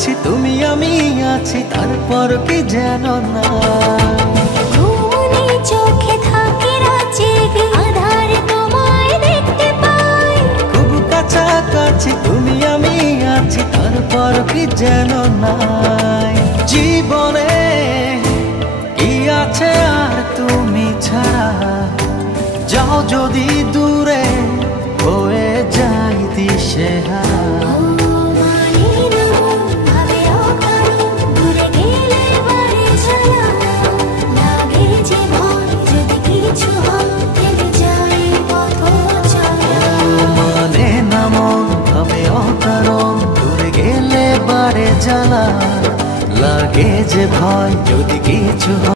কাছাকাছি তুমি আমি আছি, তারপর কি যেন না ঘুমনে চোখে থাকে রাত জেগে, আধারে তোমায় দেখতে পাই। খুব কাছাকাছি তুমি আমি আছি, তারপর কি যেন নাই। জীবনে কি আছে আর তুমি ছাড়া, যাও যদি দূরে হয়ে যাই দিশেহারা।